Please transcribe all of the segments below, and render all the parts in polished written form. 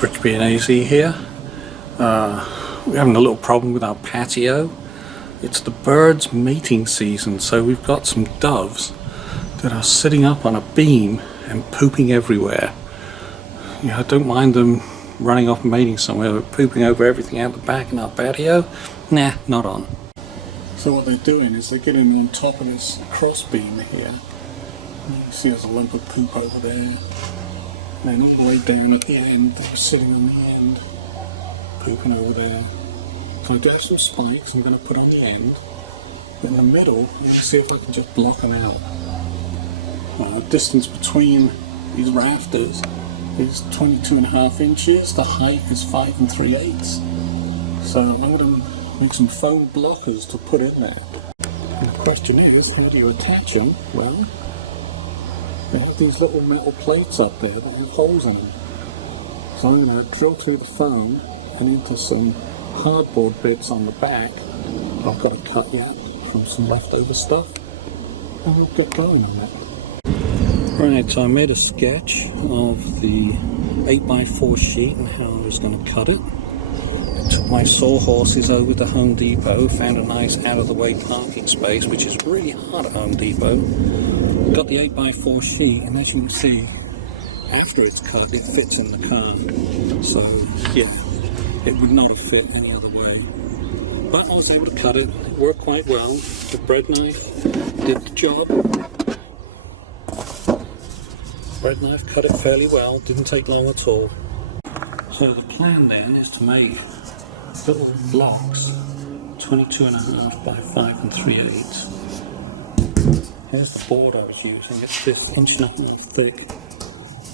Rich being AZ here. We're having a little problem with our patio. It's the birds' mating season, so we've got some doves that are sitting up on a beam and pooping everywhere. I don't mind them running off and mating somewhere, but pooping over everything out the back in our patio? Nah, not on. So what they're doing is they're getting on top of this cross beam here. You can see there's a lump of poop over there. And then all the way down at the end, they're sitting on the end, pooping over there. So I do have some spikes I'm going to put on the end. But in the middle, you can see if I can just block them out. The distance between these rafters is 22.5 inches. The height is 5 3/8. So I'm going to make some foam blockers to put in there. And the question is, how do you attach them? Well, they have these little metal plates up there that have holes in them. So I'm going to drill through the foam and into some hardboard bits on the back I've got to cut yet from some leftover stuff, and we'll get going on it. Right, so I made a sketch of the 8x4 sheet and how I was going to cut it. I took my sawhorses over to Home Depot, found a nice out-of-the-way parking space, which is really hard at Home Depot. Got the 8x4 sheet, and as you can see, after it's cut, it fits in the car. So, yeah, it would not have fit any other way. But I was able to cut it. It worked quite well. The bread knife did the job. Bread knife cut it fairly well, didn't take long at all. So the plan then is to make little blocks, 22.5 by 5 3/8. Here's the board I was using. It's this 1.5 inch thick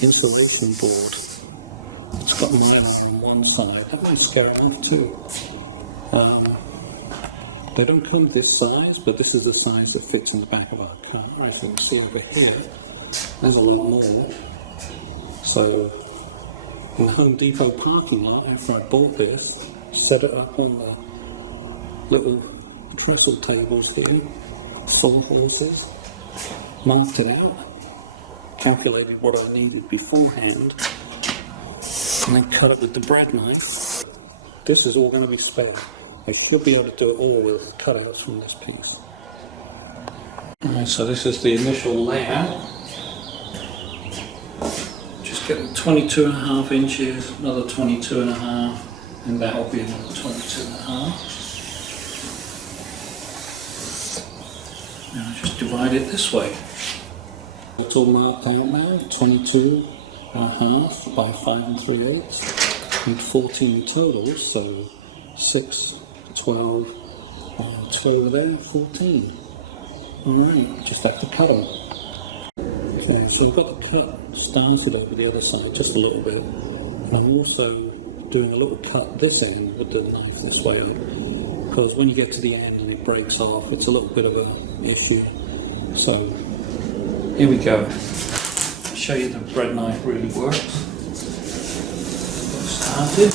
insulation board. It's got mylar on one side. That might scare it off too. They don't come this size, but this is the size that fits in the back of our car. As you can see over here, there's a lot more. So in the Home Depot parking lot, after I bought this, set it up on the little trestle tables here, sawhorses, marked it out, calculated what I needed beforehand, and then cut it with the bread knife. This is all going to be spare. I should be able to do it all with cutouts from this piece. Alright, so this is the initial layout. Just get 22.5 inches, another 22.5, and that will be another 22.5. Now I just divide it this way. It's all marked out now, 22.5 by 5 3/8, and 14 total, so 6, 12, 12 over there, 14. Alright, just have to cut them. Okay, so we've got the cut started over the other side just a little bit, and I'm also doing a little cut this end with the knife this way up, because when you get to the end and it breaks off, it's a little bit of an issue. So here we go. I'll show you the bread knife really works. Get started.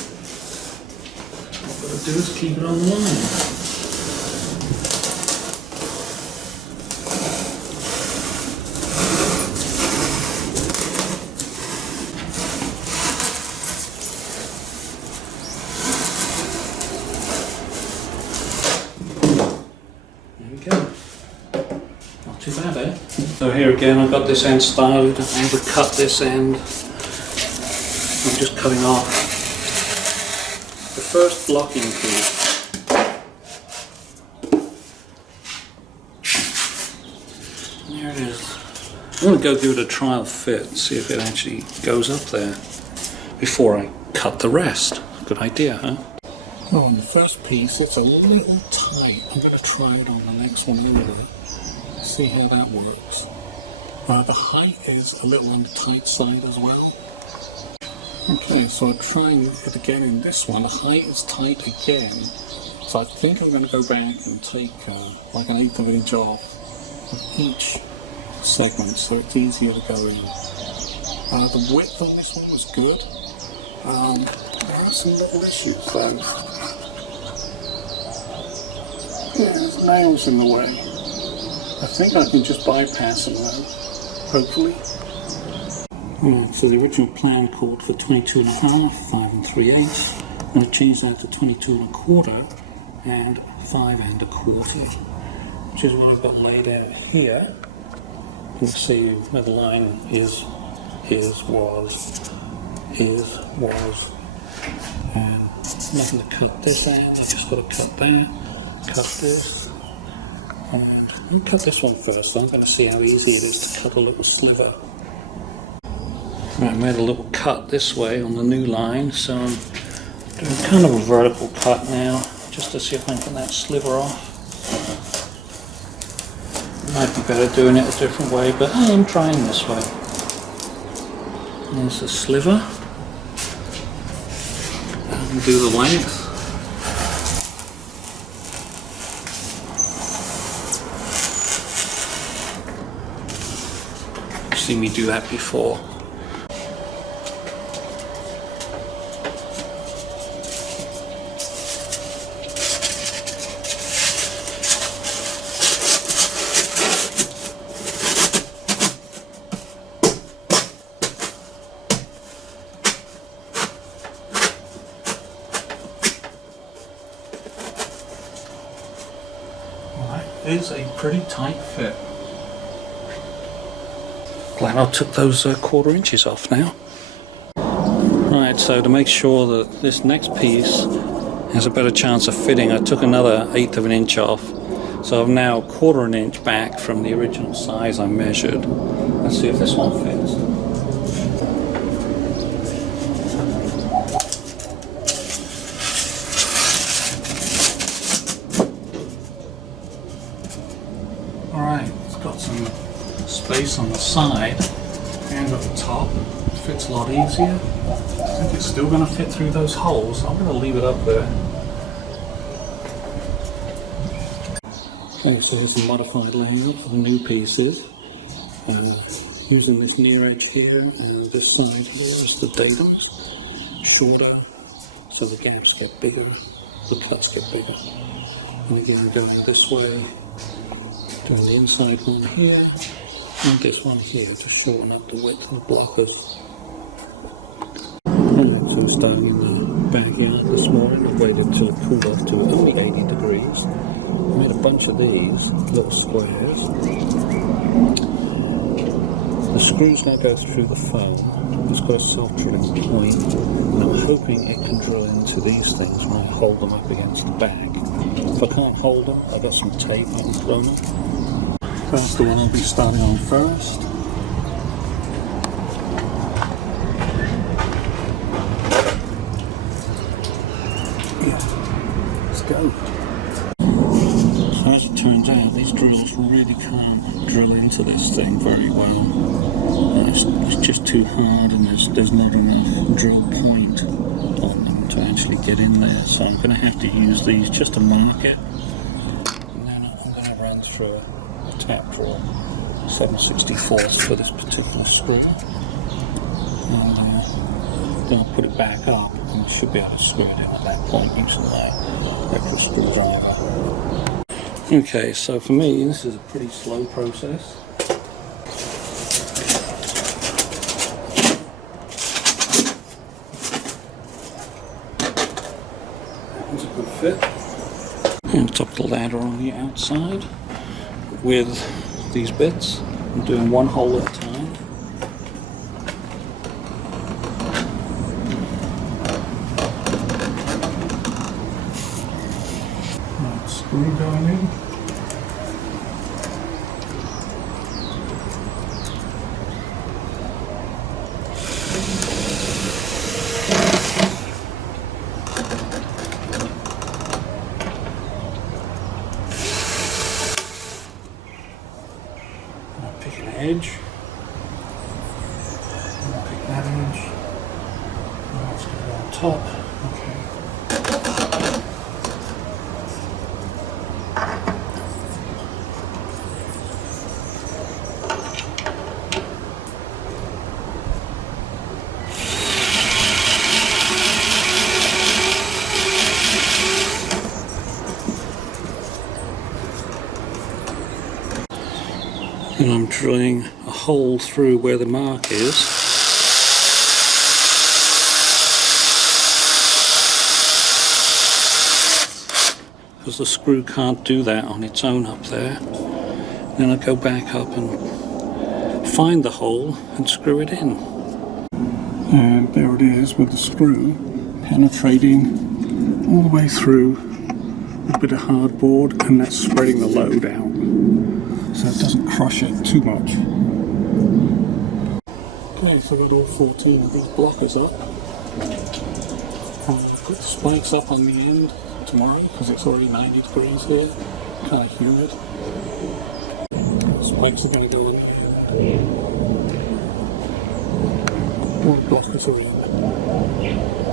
What I've got to do is keep it on the line. Not too bad, eh? So here again, I've got this end started. I'm going to cut this end. I'm just cutting off the first blocking piece. There it is. I'm going to go give it a trial fit, see if it actually goes up there before I cut the rest. Good idea, huh? Oh, and the first piece, it's a little tight. I'm going to try it on the next one anyway. See how that works. The height is a little on the tight side as well. Okay, so I'm trying it again in this one. The height is tight again. So I think I'm going to go back and take like 1/8 of an inch off of each segment so it's easier to go in. The width on this one was good. There are some little issues though. Yeah, there's nails in the way. I think I can just bypass them though, hopefully. Right, so the original plan called for 22 and a half, 5 and 3/8. I'm going to change that to 22 and a quarter and 5 and a quarter, which is what I've got laid out here. You can see where the line is, was, and I'm not going to cut this out, I just got to cut that, cut this, and I'll cut this one first. So I'm going to see how easy it is to cut a little sliver. Right, I made a little cut this way on the new line, so I'm doing kind of a vertical cut now, just to see if I can get that sliver off. Might be better doing it a different way, but I'm trying this way. There's the sliver. And do the length. You've seen me do that before. Is a pretty tight fit. Glad I took those 1/4 inches off now. Right, so to make sure that this next piece has a better chance of fitting, I took another 1/8 of an inch off. So I'm now 1/4 an inch back from the original size I measured. Let's see if this one fits. Alright, it's got some space on the side and at the top. It fits a lot easier. I think it's still going to fit through those holes. I'm going to leave it up there. Okay, so here's the modified layout for the new pieces. Using this near edge here and this side here is the datums. Shorter, so the gaps get bigger, the cuts get bigger. And again, going this way, doing the inside one here and this one here to shorten up the width of the blockers. Right, so starting in the backyard this morning, I waited until it cooled off to only 80 degrees. I made a bunch of these little squares. The screw's now go through the foam. It's got a self-drilling point, and I'm hoping it can drill into these things when I hold them up against the back. If I can't hold them, I've got some tape I can put on them. That's the one I'll be starting on first. Yeah, let's go. So as it turns out, these drills really can't drill into this thing very well. It's just too hard, and there's not enough drill point on them to actually get in there. So I'm going to have to use these just to mark it. And then I'm going to run through a tap drill, 7/64 for this particular screw. And then I'll put it back up, and I should be able to screw it in at that point using that extra screwdriver. Okay, so for me, this is a pretty slow process. That's a good fit. And top the ladder on the outside with these bits. I'm doing one hole at a time. Right, screw going in. Pick an edge. Pick that edge. Let's get it on top. Okay. And I'm drilling a hole through where the mark is. because the screw can't do that on its own up there. Then I go back up and find the hole and screw it in. And there it is with the screw penetrating all the way through a bit of hardboard, and that's spreading the load out so it doesn't crush it too much. Okay, so I've got all 14 of these blockers up. I'll put the spikes up on the end tomorrow because it's already 90 degrees here. Kind of humid. The spikes are going to go on the end. All the blockers are in.